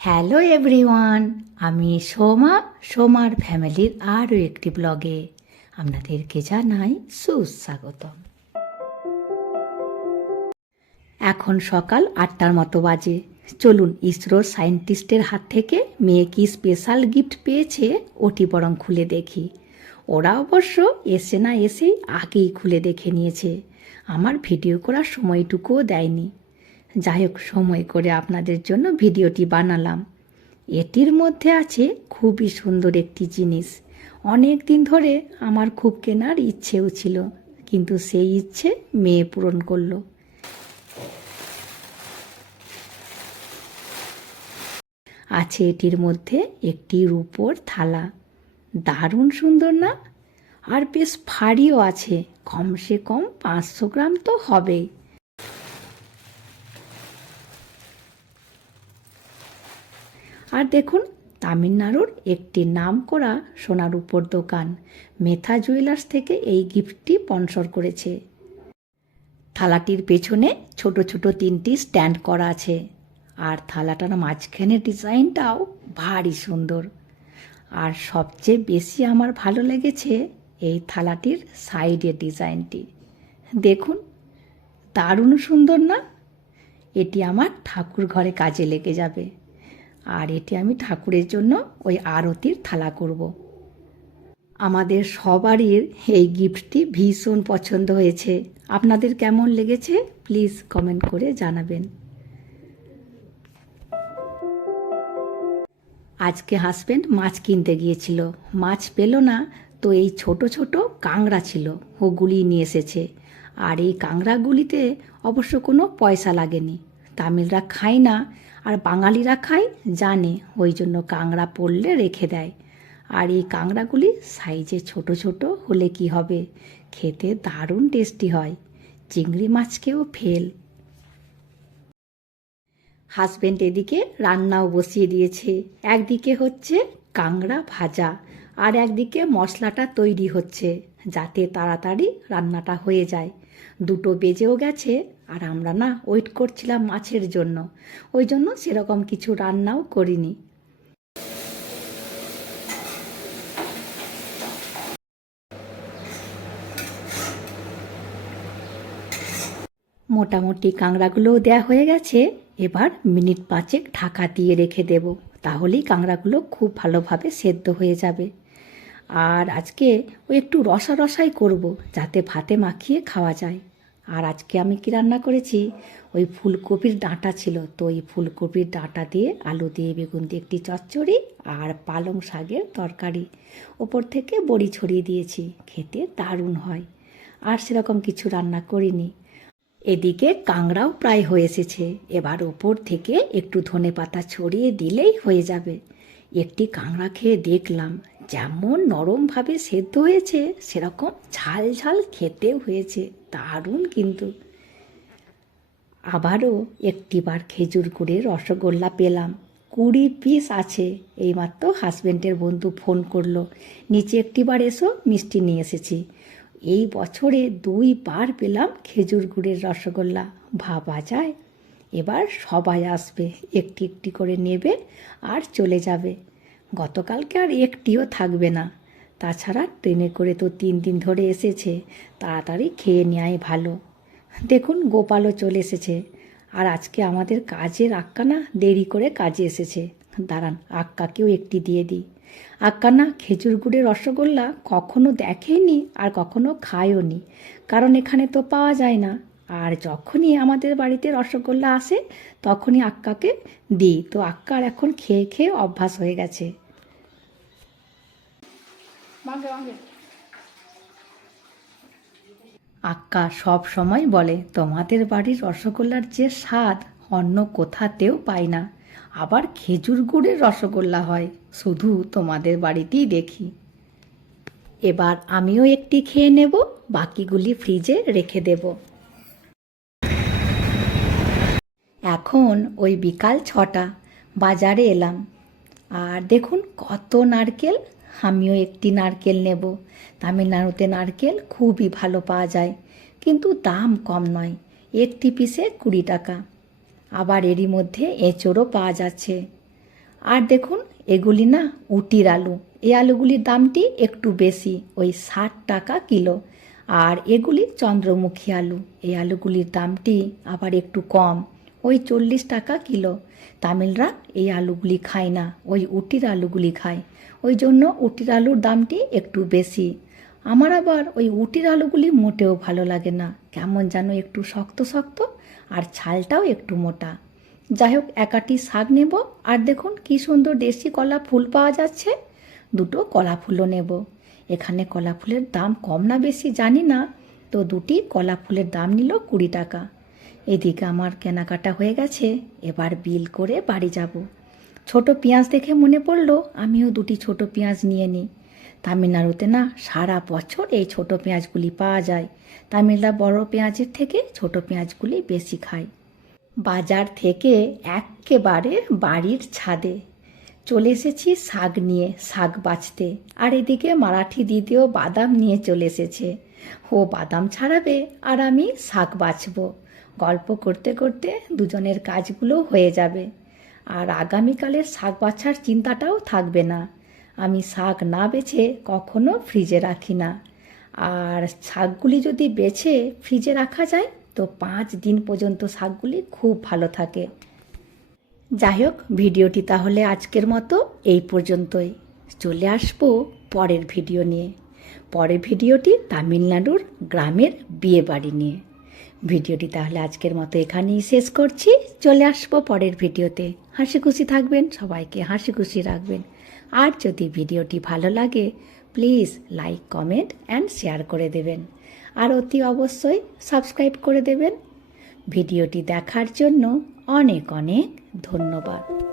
Hello everyone আমি সোমা, সোমার ফ্যামিলির আরও একটি ব্লগে আপনাদেরকে জানাই সুস্বাগতম। এখন সকাল আটটার মতো বাজে। চলুন ইসরোর সায়েন্টিস্টের হাত থেকে মেয়ে কি স্পেশাল গিফট পেয়েছে ওটি বরং খুলে দেখি। ওরা অবশ্য এসে না এসেই আগেই খুলে দেখে নিয়েছে। আমার ভিডিও করার সময়টুকুও দেয়নি। যাই হোক সময় করে আপনাদের জন্য ভিডিওটি বানালাম। এটির মধ্যে আছে খুবই সুন্দর একটি জিনিস। অনেক দিন ধরে আমার খুব কেনার ইচ্ছেও ছিল, কিন্তু সেই ইচ্ছে মেয়ে পূরণ করল। আছে এটির মধ্যে একটি রূপোর থালা। দারুণ সুন্দর না? আর বেশ ভারীও আছে, কমসে কম পাঁচশো গ্রাম তো হবেই। দেখুন, তামিলনাড়ুর একটি নাম করা সোনার উপর দোকান। মেথা জুয়েলার্স থেকে এই গিফটটি স্পন্সর করেছে। থালাটির পেছনে ছোট ছোট তিনটি স্ট্যান্ড করা আছে। আর থালাটার মাঝখানে ডিজাইনটাও ভারী সুন্দর। আর সবচেয়ে বেশি আমার ভালো লেগেছে এই থালাটির সাইডের ডিজাইনটি। দেখুন, দারুণ সুন্দর না? এটি আমার ঠাকুর ঘরে কাজে লেগে যাবে। আর এটি আমি ঠাকুরের জন্য ওই আরতির থালা করব। আমাদের সবারই এই গিফটটি ভীষণ পছন্দ হয়েছে। আপনাদের কেমন লেগেছে? প্লিজ কমেন্ট করে জানাবেন। আজকে হাজব্যান্ড মাছ কিনতে গিয়েছিল। মাছ পেল না, তো এই ছোট ছোট কাংড়া ছিল ওগুলি নিয়ে এসেছে। আর এই কাংড়াগুলিতে অবশ্য কোনো পয়সা লাগেনি। তামিলরা খায় না আর বাঙালিরা খায়, জানে, ওই জন্য কাংড়া পড়লে রেখে দেয়। আর এই কাংড়াগুলি সাইজে ছোট ছোট হলে কি হবে? খেতে দারুণ টেস্টি হয়। চিংড়ি মাছকেও ফেল। হাজবেন্ড এদিকে রান্নাও বসিয়ে দিয়েছে। একদিকে হচ্ছে কাংড়া ভাজা আর একদিকে মশলাটা তৈরি হচ্ছে, যাতে তাড়াতাড়ি রান্নাটা হয়ে যায়। দুটো বেজেও গেছে আর আমরা না ওয়েট করছিলাম মাছের জন্য। ওই জন্য সেরকম কিছু রান্নাও করিনি। মোটামুটি কাঁকড়াগুলোও দেয়া হয়ে গেছে। এবার মিনিট পাঁচেক ঢাকা দিয়ে রেখে দেব। তাহলেই কাঁকড়াগুলো খুব ভালোভাবে সেদ্ধ হয়ে যাবে। আর আজকে ওই একটু রসা রসাই করব, যাতে ভাতে মাখিয়ে খাওয়া যায়। আর আজকে আমি কি রান্না করেছি? ওই ফুলকপির ডাঁটা ছিল। তো ওই ফুলকপির ডাঁটা দিয়ে আলু দিয়ে, বেগুন দিয়ে একটি চচ্চড়ি আর পালং শাকের তরকারি। ওপর থেকে বড়ি ছড়িয়ে দিয়েছি। খেতে দারুণ হয়। আর সেরকম কিছু রান্না করিনি। এদিকে কাংড়াও প্রায় হয়ে এসেছে। এবার ওপর থেকে একটু ধনে পাতা ছড়িয়ে দিলেই হয়ে যাবে। একটি কাংড়া খেয়ে দেখলাম। যেমন নরমভাবে সেদ্ধ হয়েছে, সেরকম ঝাল ঝাল খেতেও হয়েছে। দারুণ কিন্তু। আবারও একটিবার খেজুর গুড়ের রসগোল্লা পেলাম। কুড়ি পিস আছে। এইমাত্র হাজব্যান্ডের বন্ধু ফোন করল। নিচে একটিবার এসো, মিষ্টি নিয়ে এসেছি। এই বছরে দুইবার পেলাম খেজুর গুড়ের রসগোল্লা। ভাবা যায়। এবার সবাই আসবে, একটি একটি করে নেবে আর চলে যাবে। গতকালকে আর একটিও থাকবে না। তাছাড়া ট্রেনে করে তো তিন দিন ধরে এসেছে, তাড়াতাড়ি খেয়ে নেওয়াই ভালো। দেখুন, গোপালও চলে এসেছে। আর আজকে আমাদের কাজের আক্কা না দেরি করে কাজে এসেছে। দাঁড়ান, আক্কাকেও একটি দিয়ে দিই। আক্কা না খেজুর গুড়ের রসগোল্লা কখনো দেখেনি আর কখনো খায়ও নি কারণ এখানে তো পাওয়া যায় না। আর যখনই আমাদের বাড়িতে রসগোল্লা আসে, তখনই আক্কাকে দিই। তো আক্কার এখন খেয়ে খেয়ে অভ্যাস হয়ে গেছে। আক্কা সব সময় বলে, তোমাদের বাড়ির রসগোল্লার যে স্বাদ, অন্য কোথাতেও পাই না। আবার খেজুর গুড়ের রসগোল্লা হয়, শুধু তোমাদের বাড়িতেই দেখি। এবার আমিও একটি খেয়ে নেব, বাকিগুলি ফ্রিজে রেখে দেব। এখন ওই বিকাল ছটা, বাজারে এলাম। আর দেখুন কত নারকেল আমিও একটি নারকেল নেব। তামিলনাড়ুতে নারকেল খুবই ভালো পাওয়া যায়, কিন্তু দাম কম নয়, একটি পিসে কুড়ি টাকা। আবার এরই মধ্যে এঁচোড়ও পাওয়া যাচ্ছে। আর দেখুন, এগুলি না উটির আলু। এই আলুগুলির দামটি একটু বেশি, ওই ষাট টাকা কিলো। আর এগুলি চন্দ্রমুখী আলু। এই আলুগুলির দামটি আবার একটু কম, ওই চল্লিশ টাকা কিলো। তামিলরা এই আলুগুলি খায় না, ওই উটির আলুগুলি খায়। ওই জন্য উটির আলুর দামটি একটু বেশি। আমার আবার ওই উটির আলুগুলি মোটেও ভালো লাগে না। কেমন যেন একটু শক্ত শক্ত আর ছালটাও একটু মোটা। যাই হোক একাটি শাক নেব আর দেখুন কি সুন্দর দেশি কলা ফুল পাওয়া যাচ্ছে। দুটো কলা ফুলও নেব। এখানে কলা ফুলের দাম কম না বেশি জানি না, তো দুটি কলা ফুলের দাম নিল কুড়ি টাকা। এদিকে আমার কেনাকাটা হয়ে গেছে। এবার বিল করে বাড়ি যাব। ছোট পেঁয়াজ দেখে মনে পড়ল, আমিও দুটি ছোট পেঁয়াজ নিয়ে নিই। তামিলনাড়ুতে না সারা বছর এই ছোট পেঁয়াজগুলি পাওয়া যায়। তামিলরা বড় পেঁয়াজের থেকে ছোট পেঁয়াজগুলি বেশি খায়। বাজার থেকে একেবারে বাড়ির ছাদে। চলে এসেছি শাক নিয়ে, শাক বাছতে। আর এদিকে মারাঠি দিদিও বাদাম নিয়ে চলে এসেছে। ও বাদাম ছাড়াবে আর আমি শাক বাছবো। গল্প করতে করতে দুজনের কাজগুলো হয়ে যাবে। আর আগামীকালের শাক বাছার চিন্তাটাও থাকবে না। আমি শাক না বেছে কখনো ফ্রিজে রাখি না। আর শাকগুলি যদি বেছে ফ্রিজে রাখা যায়, তো পাঁচ দিন পর্যন্ত শাকগুলি খুব ভালো থাকে। যাই হোক, ভিডিওটি তাহলে আজকের মতো এই পর্যন্তই। চলে আসব পরের ভিডিও নিয়ে। পরের ভিডিওটি তামিলনাড়ুর গ্রামের বিয়ে বাড়ি নিয়ে। ভিডিওটি তাহলে আজকের মতো এখানেই শেষ করছি। চলে আসব পরের ভিডিওতে। হাসি খুশি থাকবেন, সবাইকে হাসি খুশি রাখবেন। আর যদি ভিডিওটি ভালো লাগে please like comment and share করে দেবেন। আর অতি অবশ্যই সাবস্ক্রাইব করে দেবেন। ভিডিওটি দেখার জন্য অনেক অনেক ধন্যবাদ।